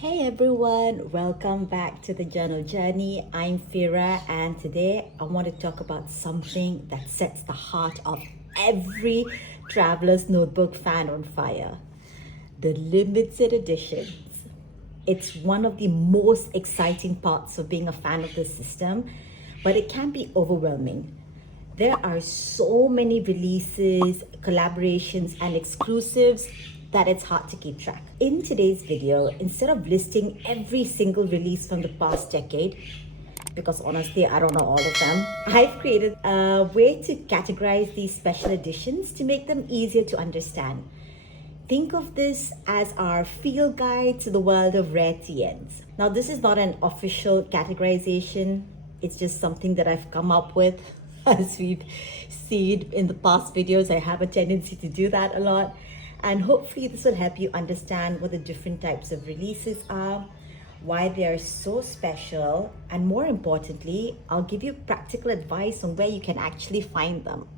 Hey everyone, welcome back to the journal journey. I'm Fira, and today I want to talk about something that sets the heart of every traveler's notebook fan on fire: the limited editions. It's one of the most exciting parts of being a fan of the system, but it can be overwhelming. There are so many releases, collaborations, and exclusives that it's hard to keep track. In today's video, instead of listing every single release from the past decade, because honestly, I don't know all of them, I've created a way to categorize these special editions to make them easier to understand. Think of this as our field guide to the world of rare TNs. Now, this is not an official categorization, it's just something that I've come up with. As we've seen in the past videos, I have a tendency to do that a lot. And hopefully, this will help you understand what the different types of releases are, why they are so special, and more importantly, I'll give you practical advice on where you can actually find them.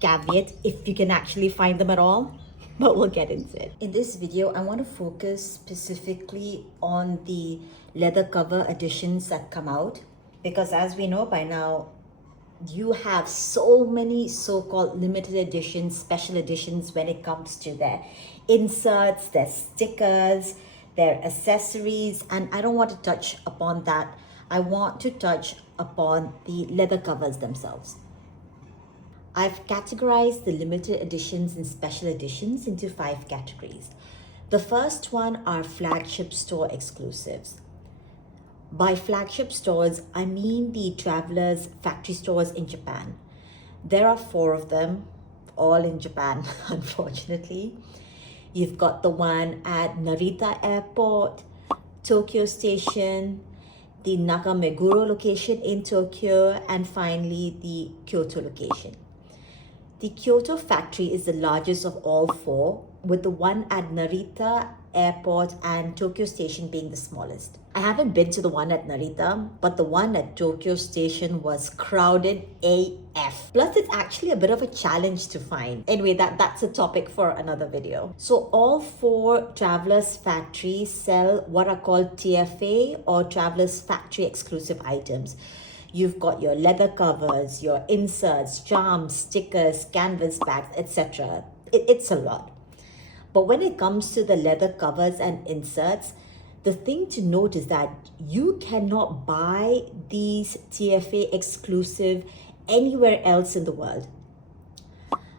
Caveat, if you can actually find them at all, but we'll get into it. In this video, I want to focus specifically on the leather cover editions that come out, because as we know by now, you have so many so-called limited editions, special editions when it comes to their inserts, their stickers, their accessories, and I don't want to touch upon that. I want to touch upon the leather covers themselves. I've categorized the limited editions and special editions into 5 categories. The first one are flagship store exclusives. By flagship stores, I mean the travelers' factory stores in Japan. There are 4 of them, all in Japan, unfortunately. You've got the one at Narita Airport, Tokyo Station, the Nakameguro location in Tokyo, and finally the Kyoto location. The Kyoto factory is the largest of all 4, with the one at Narita Airport and Tokyo Station being the smallest. I haven't been to the one at Narita, but the one at Tokyo Station was crowded AF. Plus, it's actually a bit of a challenge to find. Anyway, that's a topic for another video. So all 4 Travelers factories sell what are called TFA or Travelers Factory exclusive items. You've got your leather covers, your inserts, charms, stickers, canvas bags, etc. It's a lot. But when it comes to the leather covers and inserts, the thing to note is that you cannot buy these TFA exclusive anywhere else in the world.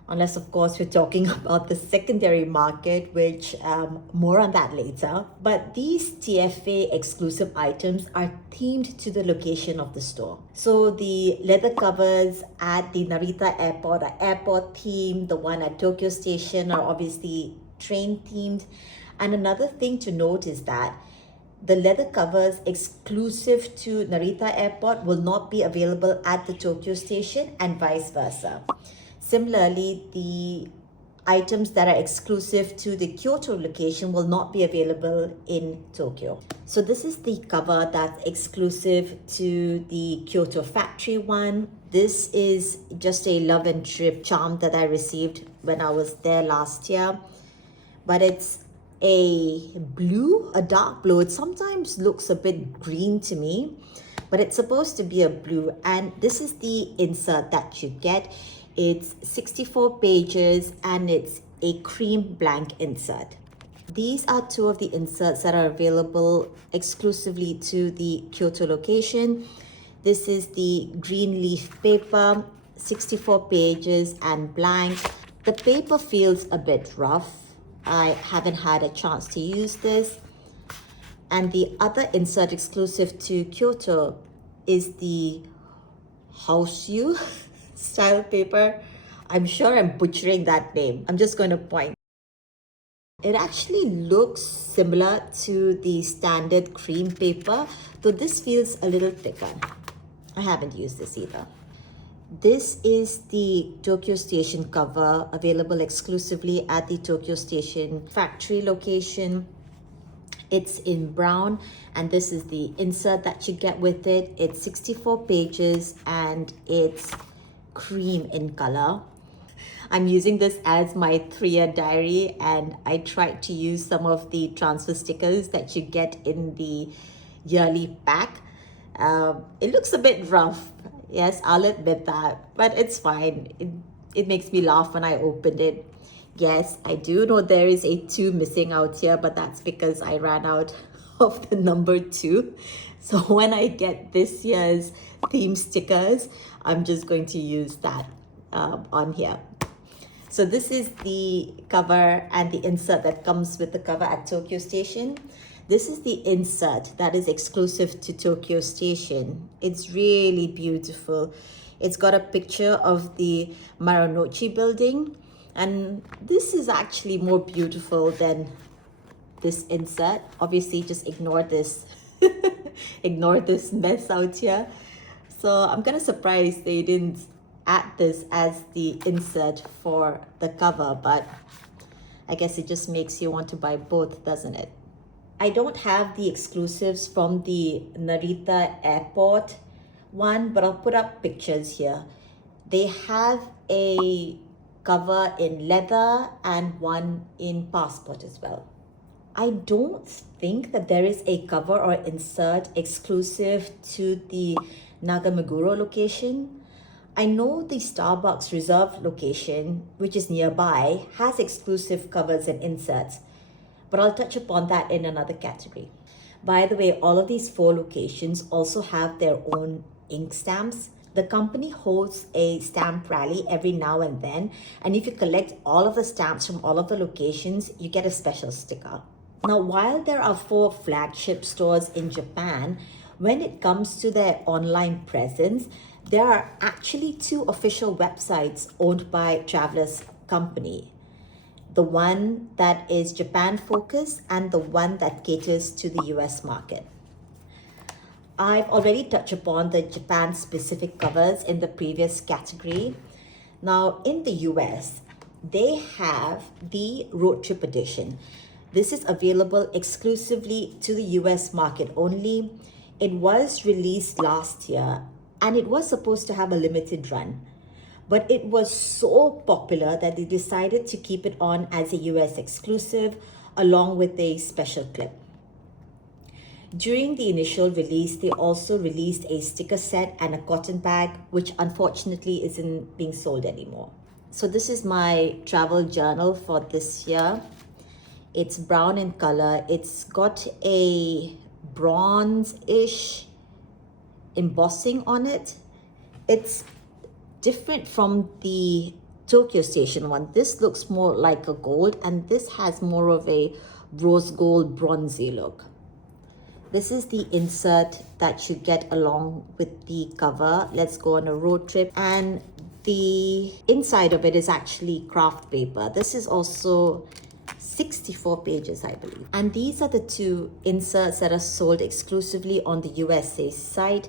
Unless, of course, we're talking about the secondary market, which more on that later. But these TFA exclusive items are themed to the location of the store. So the leather covers at the Narita Airport are airport themed. The one at Tokyo Station are obviously train themed. And another thing to note is that the leather covers exclusive to Narita Airport will not be available at the Tokyo Station and vice versa. Similarly, the items that are exclusive to the Kyoto location will not be available in Tokyo. So this is the cover that's exclusive to the Kyoto factory one. This is just a love and trip charm that I received when I was there last year. But it's a blue, a dark blue. It sometimes looks a bit green to me, but it's supposed to be a blue. And this is the insert that you get. It's 64 pages and it's a cream blank insert. These are 2 of the inserts that are available exclusively to the Kyoto location. This is the green leaf paper, 64 pages and blank. The paper feels a bit rough. I haven't had a chance to use this. And the other insert exclusive to Kyoto is the Houseu style paper. I'm sure I'm butchering that name. I'm just going to point. It actually looks similar to the standard cream paper, though this feels a little thicker. I haven't used this either. This is the Tokyo Station cover, available exclusively at the Tokyo Station factory location. It's in brown, and this is the insert that you get with it. It's 64 pages and it's cream in color. I'm using this as my 3-year diary, and I tried to use some of the transfer stickers that you get in the yearly pack. It looks a bit rough, yes, I'll admit that, but it's fine. It makes me laugh when I opened it. Yes, I do know there is a 2 missing out here, but that's because I ran out of the number 2. So when I get this year's theme stickers, I'm just going to use that on here. So this is the cover and the insert that comes with the cover at Tokyo Station. This is the insert that is exclusive to Tokyo Station. It's really beautiful. It's got a picture of the Marunouchi building, and this is actually more beautiful than this insert. Obviously, just ignore this ignore this mess out here. So I'm kind of surprised they didn't add this as the insert for the cover, but I guess it just makes you want to buy both, doesn't it? I don't have the exclusives from the Narita airport one, but I'll put up pictures here. They have a cover in leather and one in passport as well. I don't think that there is a cover or insert exclusive to the Nakameguro location. I know the Starbucks Reserve location, which is nearby, has exclusive covers and inserts, but I'll touch upon that in another category. By the way, all of these 4 locations also have their own ink stamps. The company holds a stamp rally every now and then, and if you collect all of the stamps from all of the locations, you get a special sticker. Now, while there are 4 flagship stores in Japan, when it comes to their online presence, there are actually 2 official websites owned by Travelers Company. The one that is Japan focused and the one that caters to the US market. I've already touched upon the Japan specific covers in the previous category. Now, in the US, they have the road trip edition. This is available exclusively to the US market only. It was released last year and it was supposed to have a limited run, but it was so popular that they decided to keep it on as a US exclusive along with a special clip. During the initial release, they also released a sticker set and a cotton bag, which unfortunately isn't being sold anymore. So this is my travel journal for this year. It's brown in color. It's got a bronze-ish embossing on it. It's different from the Tokyo Station one. This looks more like a gold, and this has more of a rose gold bronzy look. This is the insert that you get along with the cover. Let's go on a road trip. And the inside of it is actually craft paper. This is also 64 pages, I believe. And these are the 2 inserts that are sold exclusively on the USA site.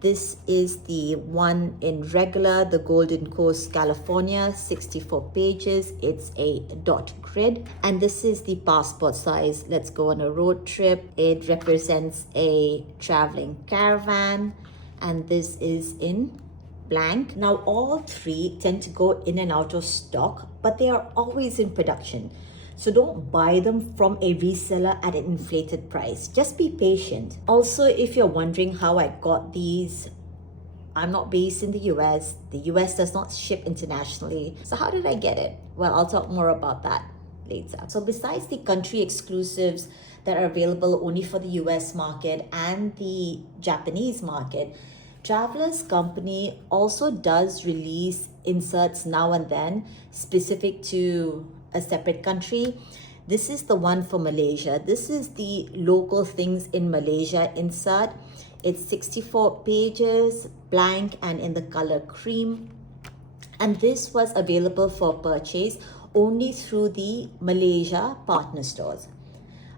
This is the one in regular, the Golden Coast, California, 64 pages. It's a dot grid. And this is the passport size. Let's go on a road trip. It represents a traveling caravan. And this is in blank. Now, all 3 tend to go in and out of stock, but they are always in production. So don't buy them from a reseller at an inflated price. Just be patient. Also, if you're wondering how I got these, I'm not based in the US. The US does not ship internationally. So how did I get it? Well, I'll talk more about that later. So besides the country exclusives that are available only for the US market and the Japanese market, Travelers Company also does release inserts now and then specific to a separate country. This is the one for Malaysia. This is the local things in Malaysia insert. It's 64 pages, blank, and in the color cream. And this was available for purchase only through the Malaysia partner stores.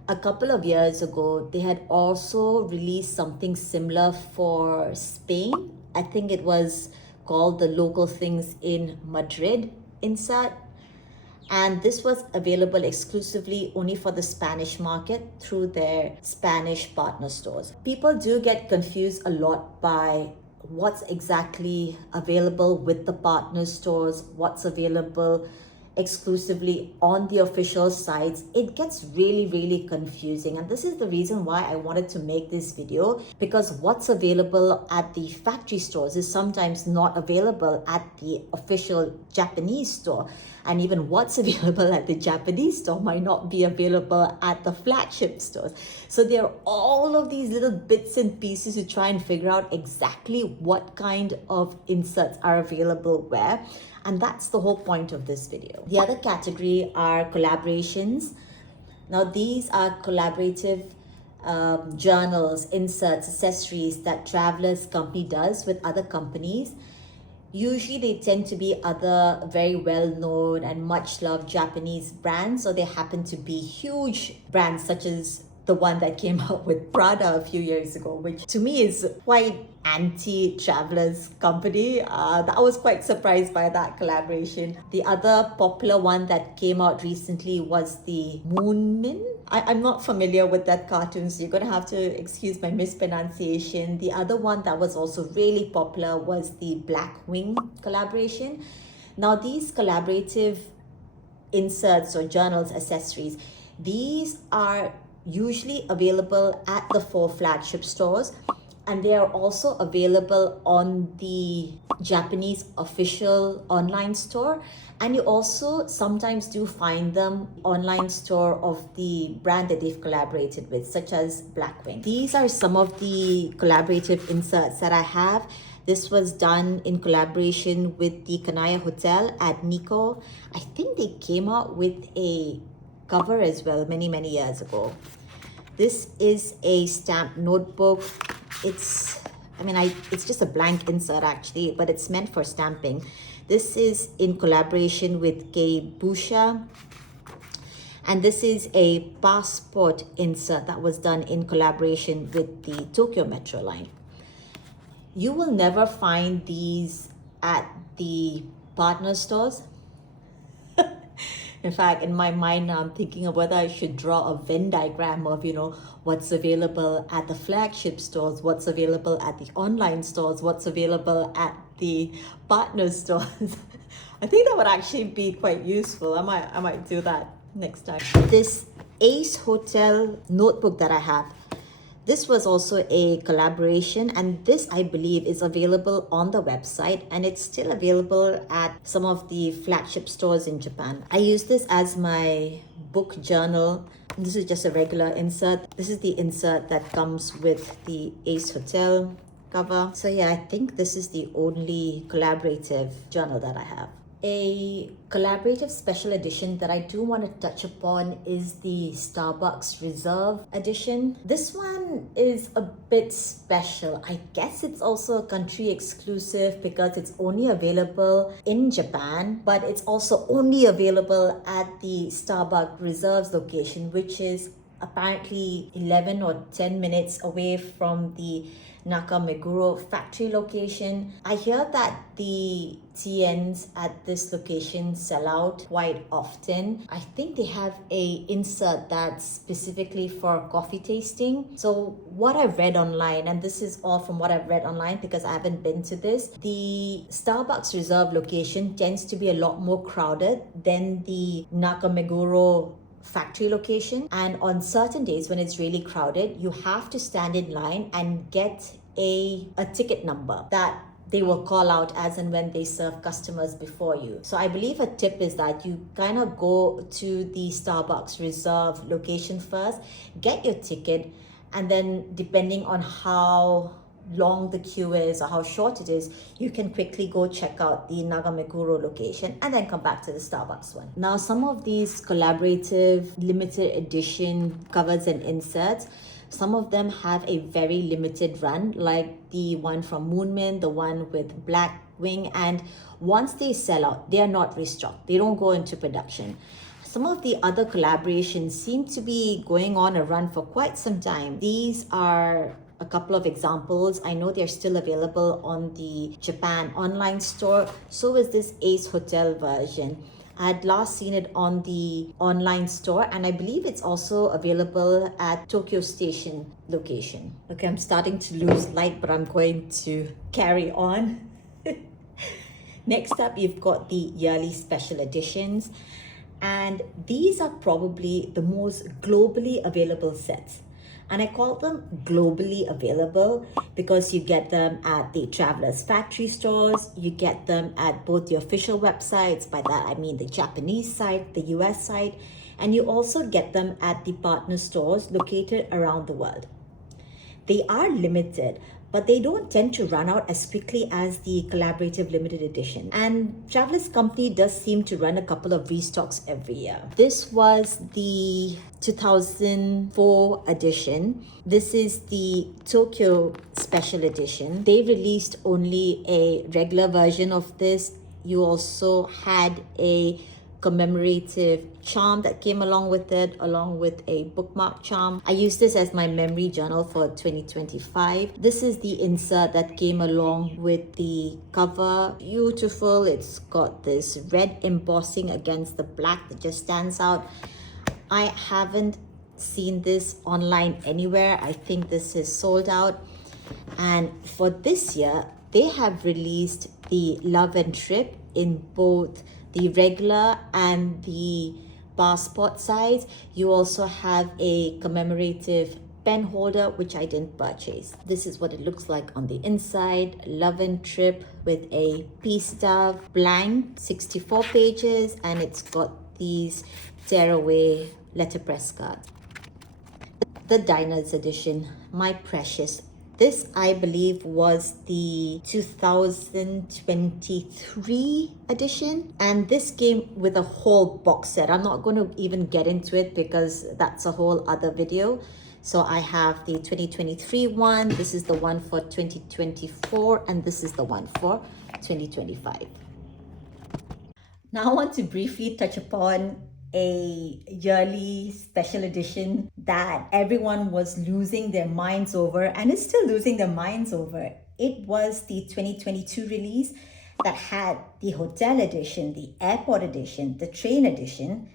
A couple of years ago, they had also released something similar for Spain. I think it was called the Local Things in Madrid insert. And this was available exclusively only for the Spanish market through their Spanish partner stores. People do get confused a lot by what's exactly available with the partner stores, what's available exclusively on the official sites, it gets really confusing. And this is the reason why I wanted to make this video, because what's available at the factory stores is sometimes not available at the official Japanese store, and even what's available at the Japanese store might not be available at the flagship stores. So there are all of these little bits and pieces to try and figure out exactly what kind of inserts are available where. And that's the whole point of this video. The other category are collaborations. Now these are collaborative journals, inserts, accessories that Travelers Company does with other companies. Usually they tend to be other very well-known and much-loved Japanese brands, or they happen to be huge brands such as the one that came out with Prada a few years ago, which to me is quite anti-Travelers Company. I was quite surprised by that collaboration. The other popular one that came out recently was the Moomin. I'm not familiar with that cartoon, so you're going to have to excuse my mispronunciation. The other one that was also really popular was the Black Wing collaboration. Now these collaborative inserts or journals, accessories, these are usually available at the 4 flagship stores, and they are also available on the Japanese official online store, and you also sometimes do find them online store of the brand that they've collaborated with, such as Blackwing. These are some of the collaborative inserts that I have. This was done in collaboration with the Kanaya Hotel at Nikko. I think they came out with a cover as well many years ago. This is a stamped notebook. It's just a blank insert actually, but it's meant for stamping. This is in collaboration with Busha, and this is a passport insert that was done in collaboration with the Tokyo Metro line. You will never find these at the partner stores. In fact, in my mind now, I'm thinking of whether I should draw a Venn diagram of, what's available at the flagship stores, what's available at the online stores, what's available at the partner stores. I think that would actually be quite useful. I might do that next time. This Ace Hotel notebook that I have, this was also a collaboration, and this I believe is available on the website, and it's still available at some of the flagship stores in Japan. I use this as my book journal. This is just a regular insert. This is the insert that comes with the Ace Hotel cover. So yeah, I think this is the only collaborative journal that I have. A collaborative special edition that I do want to touch upon is the Starbucks Reserve edition. This one is a bit special. I guess it's also a country exclusive because it's only available in Japan, but it's also only available at the Starbucks Reserves location, which is apparently 11 or 10 minutes away from the Nakameguro factory location. I hear that the TNs at this location sell out quite often. I think they have a insert that's specifically for coffee tasting. So what I've read online, and this is all from what I've read online because I haven't been to this, the Starbucks Reserve location tends to be a lot more crowded than the Nakameguro factory location, and on certain days when it's really crowded, you have to stand in line and get a ticket number that they will call out as and when they serve customers before you. So I believe a tip is that you kind of go to the Starbucks Reserve location first, get your ticket, and then depending on how long the queue is or how short it is, you can quickly go check out the Nakameguro location and then come back to the Starbucks one. Now, some of these collaborative limited edition covers and inserts, some of them have a very limited run, like the one from Moomin, the one with Black Wing, and once they sell out, they are not restocked. They don't go into production. Some of the other collaborations seem to be going on a run for quite some time. These are a couple of examples. I know they're still available on the Japan online store. So is this Ace Hotel version. I had last seen it on the online store, and I believe it's also available at Tokyo Station location. Okay, I'm starting to lose light, but I'm going to carry on. Next up, you've got the yearly special editions, and these are probably the most globally available sets. And I call them globally available because you get them at the travelers' factory stores, you get them at both the official websites, by that I mean the Japanese site, the US site, and you also get them at the partner stores located around the world. They are limited, but they don't tend to run out as quickly as the collaborative limited edition. And Travelers Company does seem to run a couple of restocks every year. This was the 2004 edition. This is the Tokyo special edition. They released only a regular version of this. You also had a commemorative charm that came along with it, along with a bookmark charm. I use this as my memory journal for 2025. This is the insert that came along with the cover. Beautiful. It's got this red embossing against the black that just stands out. I haven't seen this online anywhere. I think this is sold out. And for this year, they have released the Love and Trip in both the regular and the passport size. You also have a commemorative pen holder, which I didn't purchase. This is what it looks like on the inside. Love and Trip with a peace dove, blank, 64 pages, and it's got these tearaway letterpress cards. The Diners edition, my precious. This, I believe, was the 2023 edition, and this came with a whole box set. I'm not going to even get into it because that's a whole other video. So I have the 2023 one, this is the one for 2024, and this is the one for 2025. Now I want to briefly touch upon a yearly special edition that everyone was losing their minds over and is still losing their minds over. It was the 2022 release that had the hotel edition, the airport edition, the train edition,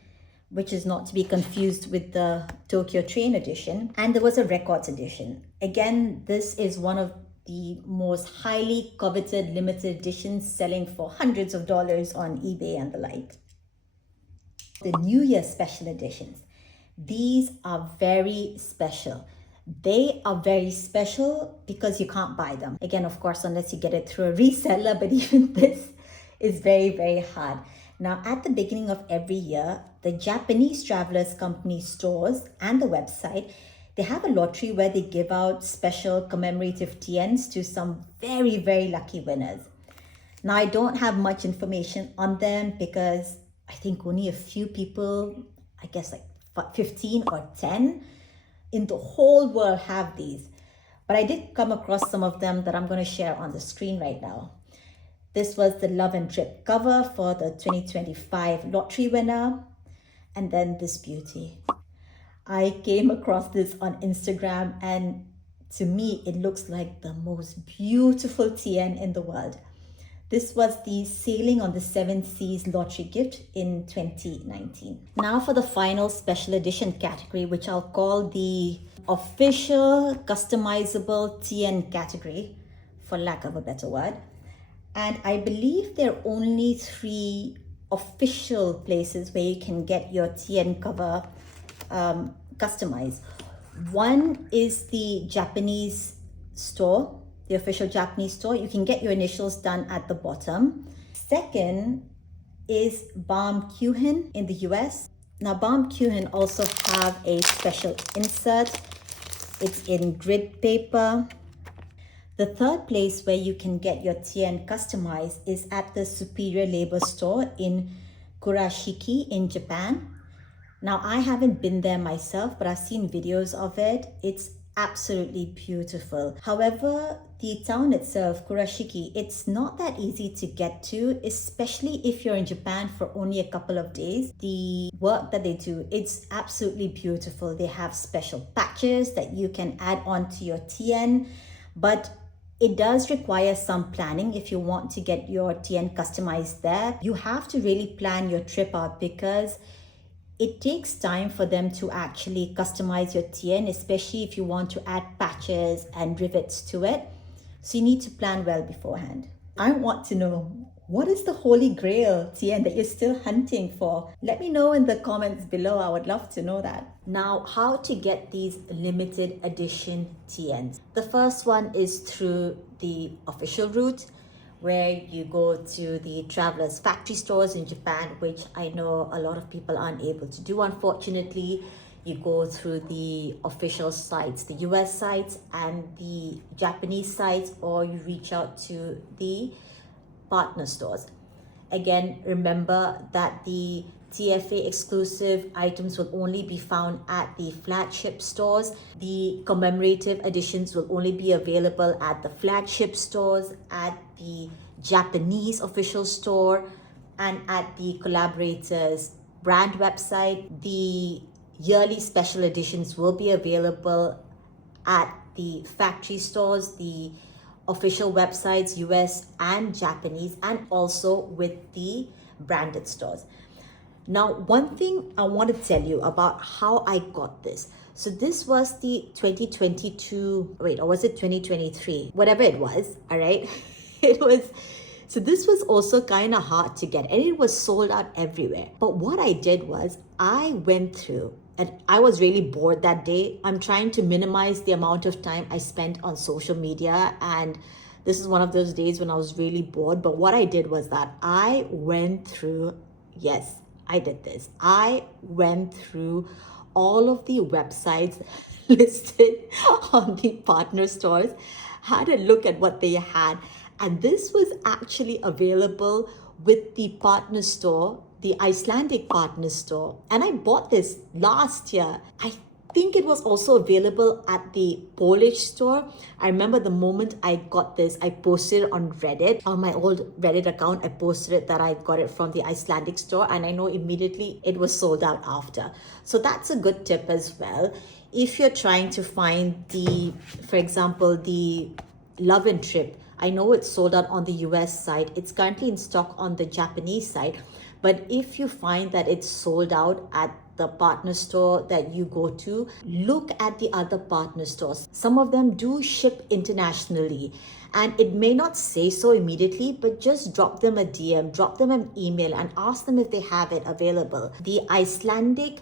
which is not to be confused with the Tokyo train edition, and there was a records edition. Again, this is one of the most highly coveted limited editions, selling for hundreds of dollars on eBay and the like. The New Year special editions. These are very special. They are very special because you can't buy them. Again, of course, unless you get it through a reseller, but even this is very, very hard. Now, at the beginning of every year, the Japanese Travelers Company stores and the website, they have a lottery where they give out special commemorative TNs to some very, very lucky winners. Now, I don't have much information on them because I think only a few people, I guess like 15 or 10 in the whole world have these. But I did come across some of them that I'm going to share on the screen right now. This was the Love and Trip cover for the 2025 lottery winner. And then this beauty. I came across this on Instagram, and to me, it looks like the most beautiful TN in the world. This was the Sailing on the Seven Seas lottery gift in 2019. Now for the final special edition category, which I'll call the official customizable TN category, for lack of a better word. And I believe there are only 3 official places where you can get your TN cover customized. One is the Japanese store, the official Japanese store. You can get your initials done at the bottom. Second is Balm Kuhin in the US. Now, Balm Kuhin also have a special insert. It's in grid paper. The third place where you can get your TN customized is at the Superior Labor Store in Kurashiki in Japan. Now, I haven't been there myself, but I've seen videos of it. It's absolutely beautiful. However, the town itself, Kurashiki, it's not that easy to get to, especially if you're in Japan for only a couple of days. The work that they do, it's absolutely beautiful. They have special patches that you can add on to your TN, but It does require some planning if you want to get your TN customized there. You have to really plan your trip out because it takes time for them to actually customize your TN, especially if you want to add patches and rivets to it. So you need to plan well beforehand. I want to know, what is the holy grail TN that you're still hunting for? Let me know in the comments below. I would love to know that. Now, how to get these limited edition TNs. The first one is through the official route, where you go to the travelers factory stores in Japan, which I know a lot of people aren't able to do, unfortunately. You go through the official sites, the US sites and the Japanese sites, or you reach out to the partner stores. Again, remember that the TFA exclusive items will only be found at the Flagship stores. The commemorative editions will only be available at the Flagship stores, at the Japanese official store, and at the collaborators brand website. The yearly special editions will be available at the factory stores, the official websites, US and Japanese, and also with the branded stores. Now, one thing I want to tell you about how I got this. So this was the 2022, wait, or was it 2023? Whatever it was, all right? It was, so this was also kind of hard to get and it was sold out everywhere. But what I did was I went through, and I was really bored that day. I'm trying to minimize the amount of time I spent on social media, and this is one of those days when I was really bored. But what I did was that I went through, yes, I did this. I went through all of the websites listed on the partner stores, had a look at what they had, and this was actually available with the partner store, the Icelandic partner store. And I bought this last year. I think it was also available at the Polish store. I remember the moment I got this, I posted it on Reddit, on my old Reddit account. I posted it that I got it from the Icelandic store, and I know immediately it was sold out after. So that's a good tip as well. If you're trying to find the, for example, the Love and Trip, I know it's sold out on the US side. It's currently in stock on the Japanese side. But if you find that it's sold out at the partner store that you go to, look at the other partner stores. Some of them do ship internationally, and it may not say so immediately, but just drop them a DM, drop them an email and ask them if they have it available. The Icelandic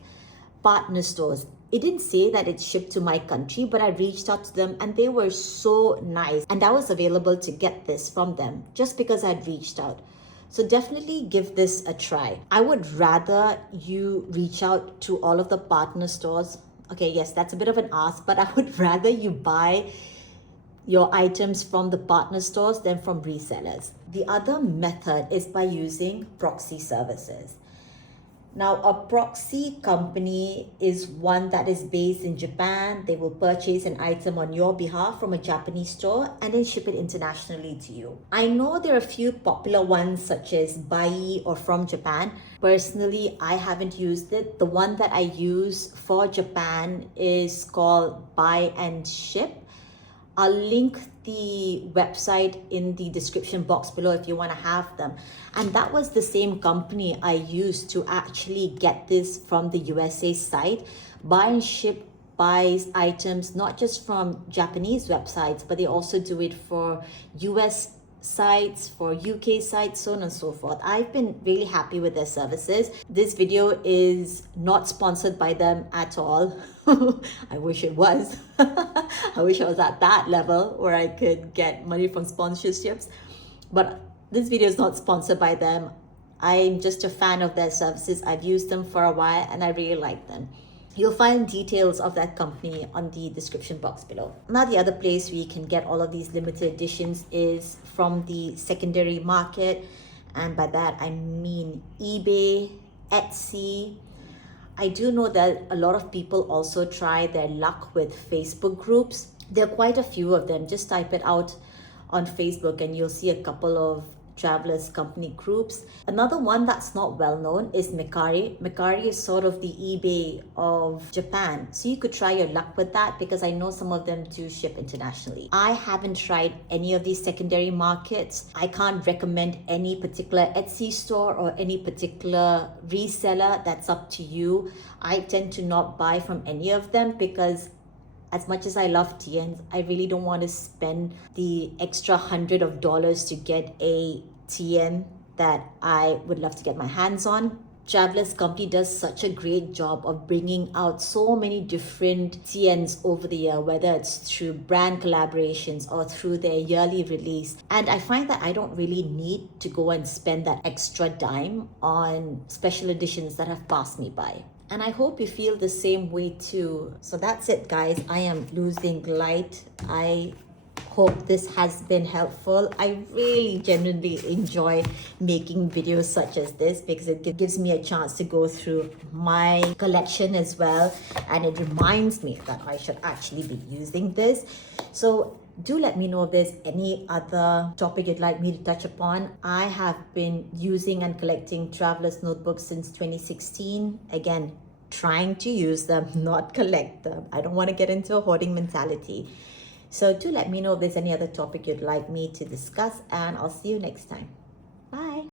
partner stores, it didn't say that it's shipped to my country, but I reached out to them and they were so nice, and I was available to get this from them just because I'd reached out. So definitely give this a try. I would rather you reach out to all of the partner stores. Okay, yes, that's a bit of an ask, but I would rather you buy your items from the partner stores than from resellers. The other method is by using proxy services. Now, a proxy company is one that is based in Japan. They will purchase an item on your behalf from a Japanese store and then ship it internationally to you. I know there are a few popular ones such as Bai or From Japan. Personally, I haven't used it. The one that I use for Japan is called Buy and Ship. I'll link the website in the description box below if you want to have them. And that was the same company I used to actually get this from the USA site. Buy and Ship buys items not just from Japanese websites, but they also do it for US sites, for UK sites, so on and so forth. I've been really happy with their services. This video is not sponsored by them at all. I wish it was. I wish I was at that level where I could get money from sponsorships. But this video is not sponsored by them. I'm just a fan of their services. I've used them for a while and I really like them. You'll find details of that company on the description box below. Now, the other place where you can get all of these limited editions is from the secondary market. And by that, I mean eBay, Etsy. I do know that a lot of people also try their luck with Facebook groups. There are quite a few of them. Just type it out on Facebook and you'll see a couple of travelers company groups. Another one that's not well known is Mercari. Mercari is sort of the eBay of Japan. So you could try your luck with that because I know some of them do ship internationally. I haven't tried any of these secondary markets. I can't recommend any particular Etsy store or any particular reseller. That's up to you. I tend to not buy from any of them because as much as I love TNs, I really don't want to spend the extra $100 to get a TN that I would love to get my hands on. Travelers Company does such a great job of bringing out so many different TNs over the year, whether it's through brand collaborations or through their yearly release. And I find that I don't really need to go and spend that extra dime on special editions that have passed me by. And I hope you feel the same way too. So that's it, guys. I am losing light. I hope this has been helpful. I really genuinely enjoy making videos such as this because it gives me a chance to go through my collection as well. And it reminds me that I should actually be using this. So do let me know if there's any other topic you'd like me to touch upon. I have been using and collecting traveler's notebooks since 2016. Again, trying to use them, not collect them. I don't want to get into a hoarding mentality. So do let me know if there's any other topic you'd like me to discuss, and I'll see you next time.